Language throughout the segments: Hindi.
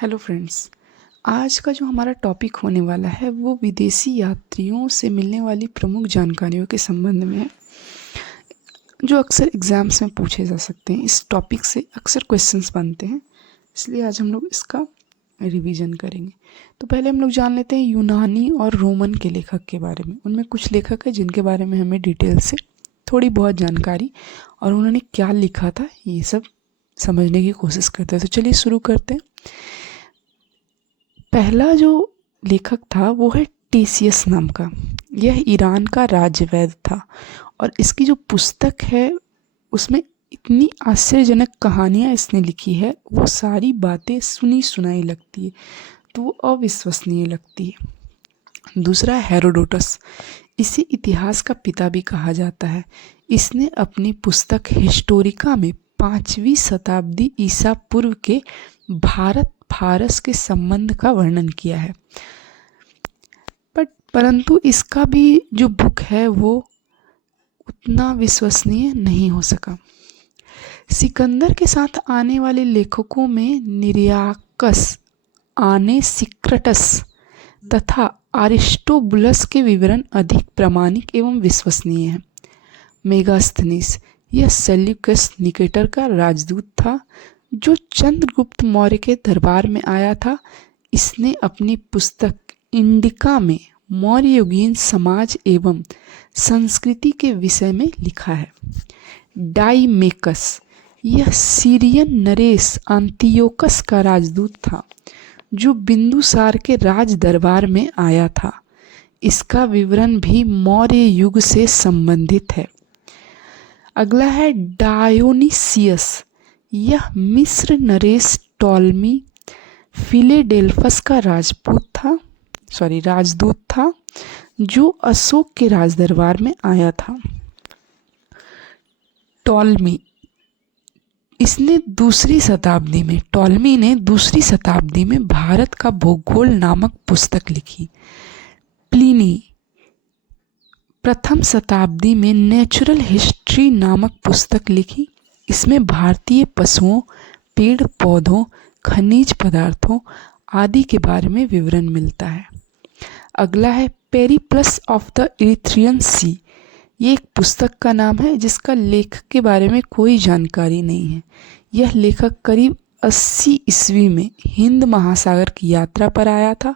Hello friends. आज का जो हमारा टॉपिक होने वाला है वो विदेशी यात्रियों से मिलने वाली प्रमुख जानकारियों के संबंध में है, जो अक्सर एग्ज़ाम्स में पूछे जा सकते हैं। इस टॉपिक से अक्सर क्वेश्चंस बनते हैं, इसलिए आज हम लोग इसका रिवीजन करेंगे। तो पहले हम लोग जान लेते हैं यूनानी और रोमन के लेखक के बारे में। उनमें कुछ लेखक हैं जिनके बारे में हमें डिटेल से थोड़ी बहुत जानकारी और उन्होंने क्या लिखा था ये सब समझने की कोशिश करते हैं। तो चलिए शुरू करते हैं। पहला जो लेखक था वो है टेसियस नाम का। यह ईरान का राजवैद्य था और इसकी जो पुस्तक है उसमें इतनी आश्चर्यजनक कहानियाँ इसने लिखी है, वो सारी बातें सुनी सुनाई लगती है, तो वो अविश्वसनीय लगती है। दूसरा है हेरोडोटस। इसे इतिहास का पिता भी कहा जाता है। इसने अपनी पुस्तक हिस्टोरिका में 5वीं शताब्दी ईसा पूर्व के भारत फारस के संबंध का वर्णन किया है, परंतु इसका भी जो बुक है वो उतना विश्वसनीय नहीं हो सका। सिकंदर के साथ आने वाले लेखकों में निरियाकस, आनेसिक्राटस तथा अरिस्टोबुलस के विवरण अधिक प्रामाणिक एवं विश्वसनीय हैं। मेगास्थनीस, यह सेल्यूकस निकेटर का राजदूत था जो चंद्रगुप्त मौर्य के दरबार में आया था। इसने अपनी पुस्तक इंडिका में मौर्य युगीन समाज एवं संस्कृति के विषय में लिखा है। डाइमेकस, यह सीरियन नरेश अंतियोकस का राजदूत था जो बिंदुसार के राज दरबार में आया था। इसका विवरण भी मौर्य युग से संबंधित है। अगला है डायोनिसियस। यह मिस्र नरेश टॉलमी फिलेडेल्फस का राजदूत था जो अशोक के राजदरबार में आया था। टॉलमी ने दूसरी शताब्दी में भारत का भूगोल नामक पुस्तक लिखी। प्लिनी प्रथम शताब्दी में नेचुरल हिस्ट्री नामक पुस्तक लिखी। इसमें भारतीय पशुओं, पेड़ पौधों, खनिज पदार्थों आदि के बारे में विवरण मिलता है। अगला है पेरिप्लस ऑफ द इरिथ्रियन सी। ये एक पुस्तक का नाम है जिसका लेखक के बारे में कोई जानकारी नहीं है। यह लेखक करीब 80 ईस्वी में हिंद महासागर की यात्रा पर आया था।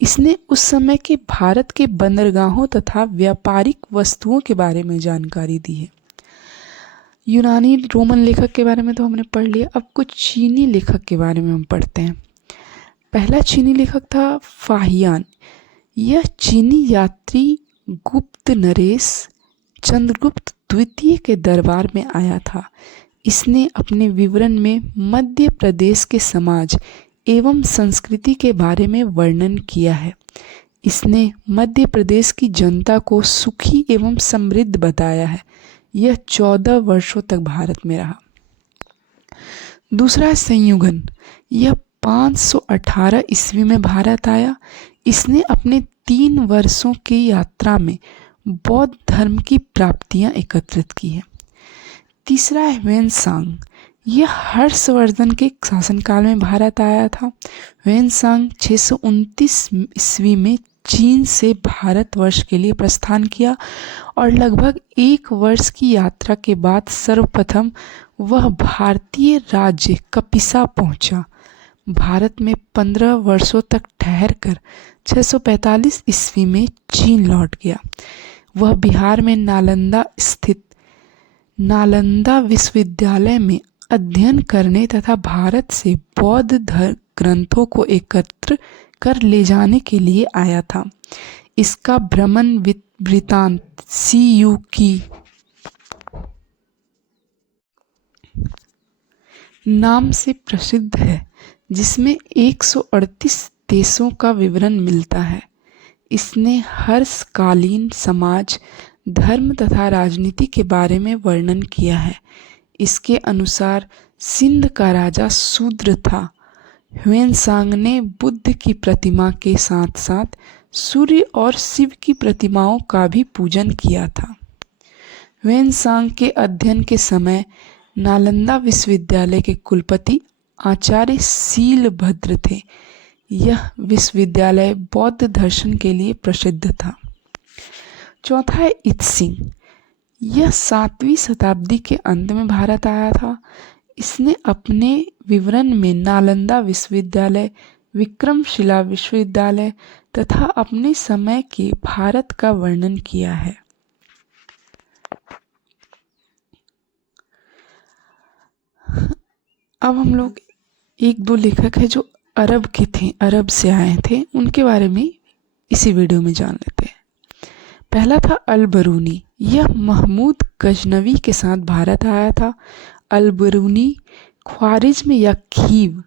इसने उस समय के भारत के बंदरगाहों तथा व्यापारिक वस्तुओं के बारे में जानकारी दी है। यूनानी रोमन लेखक के बारे में तो हमने पढ़ लिया। अब कुछ चीनी लेखक के बारे में हम पढ़ते हैं। पहला चीनी लेखक था फाहियान। यह चीनी यात्री गुप्त नरेश चंद्रगुप्त द्वितीय के दरबार में आया था। इसने अपने विवरण में मध्य प्रदेश के समाज एवं संस्कृति के बारे में वर्णन किया है। इसने मध्य प्रदेश की जनता को सुखी एवं समृद्ध बताया है। यह 14 वर्षों तक भारत में रहा। दूसरा है संयुगन। यह 518 ईस्वी में भारत आया। इसने अपने 3 वर्षों की यात्रा में बौद्ध धर्म की प्राप्तियां एकत्रित की है। तीसरा है वेनसांग। यह हर्षवर्धन के शासनकाल में भारत आया था। वेनसांग 629 ईस्वी में चीन से भारतवर्ष के लिए प्रस्थान किया और लगभग 1 वर्ष की यात्रा के बाद सर्वप्रथम वह भारतीय राज्य कपिसा पहुंचा। भारत में 15 वर्षों तक ठहरकर 645 ईस्वी में चीन लौट गया। वह बिहार में नालंदा स्थित नालंदा विश्वविद्यालय में अध्ययन करने तथा भारत से बौद्ध ग्रंथों को एकत्र कर ले जाने के लिए आया था। इसका भ्रमण वृत्तांत CU की नाम से प्रसिद्ध है, जिसमें 138 देशों का विवरण मिलता है। इसने हर्षकालीन समाज, धर्म तथा राजनीति के बारे में वर्णन किया है। इसके अनुसार सिंध का राजा शूद्र था। ह्वेनसांग ने बुद्ध की प्रतिमा के साथ साथ सूर्य और शिव की प्रतिमाओं का भी पूजन किया था। ह्वेनसांग के अध्ययन के समय नालंदा विश्वविद्यालय के कुलपति आचार्य शीलभद्र थे। यह विश्वविद्यालय बौद्ध दर्शन के लिए प्रसिद्ध था। चौथा है इत्सिंग। यह 7वीं शताब्दी के अंत में भारत आया था। इसने अपने विवरण में नालंदा विश्वविद्यालय, विक्रमशिला विश्वविद्यालय तथा अपने समय के भारत का वर्णन किया है। अब हम लोग एक दो लेखक है जो अरब के थे, अरब से आए थे, उनके बारे में इसी वीडियो में जान लेते हैं। पहला था अल बरूनी। यह महमूद गजनवी के साथ भारत आया था। अल बरूनी ख्वारिज्म या खीव,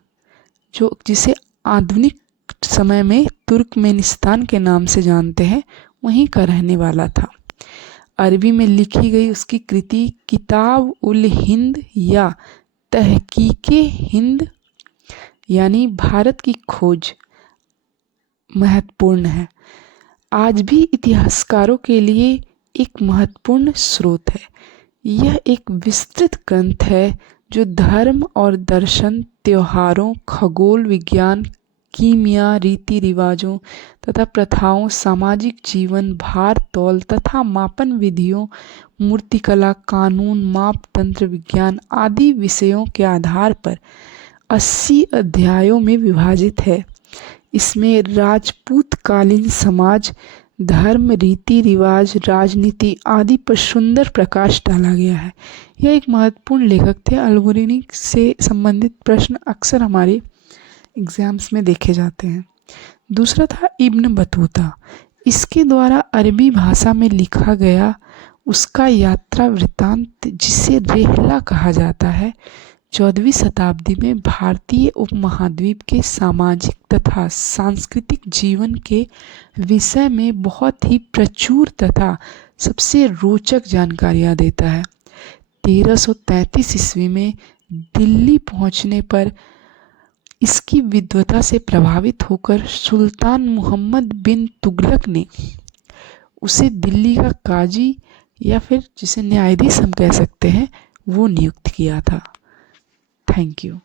जो जिसे आधुनिक समय में तुर्कमेनिस्तान के नाम से जानते हैं, वहीं का रहने वाला था। अरबी में लिखी गई उसकी कृति किताब उल हिंद या तहकीके हिंद यानी भारत की खोज महत्वपूर्ण है। आज भी इतिहासकारों के लिए एक महत्वपूर्ण स्रोत है। यह एक विस्तृत ग्रंथ है जो धर्म और दर्शन, त्योहारों, खगोल विज्ञान, कीमिया, रीति रिवाजों तथा प्रथाओं, सामाजिक जीवन, भार तौल तथा मापन विधियों, मूर्तिकला, कानून, मापतंत्र विज्ञान आदि विषयों के आधार पर 80 अध्यायों में विभाजित है। इसमें राजपूतकालीन समाज, धर्म, रीति रिवाज, राजनीति आदि पर सुंदर प्रकाश डाला गया है। यह एक महत्वपूर्ण लेखक थे। अल बरूनी से संबंधित प्रश्न अक्सर हमारे एग्जाम्स में देखे जाते हैं। दूसरा था इब्न बतूता। इसके द्वारा अरबी भाषा में लिखा गया उसका यात्रा वृत्तांत, जिसे रेहला कहा जाता है, 14वीं शताब्दी में भारतीय उपमहाद्वीप के सामाजिक तथा सांस्कृतिक जीवन के विषय में बहुत ही प्रचुर तथा सबसे रोचक जानकारियाँ देता है। 1333 ईस्वी में दिल्ली पहुँचने पर इसकी विद्वता से प्रभावित होकर सुल्तान मुहम्मद बिन तुगलक ने उसे दिल्ली का काजी या फिर जिसे न्यायाधीश हम कह सकते हैं, वो नियुक्त किया था। Thank you.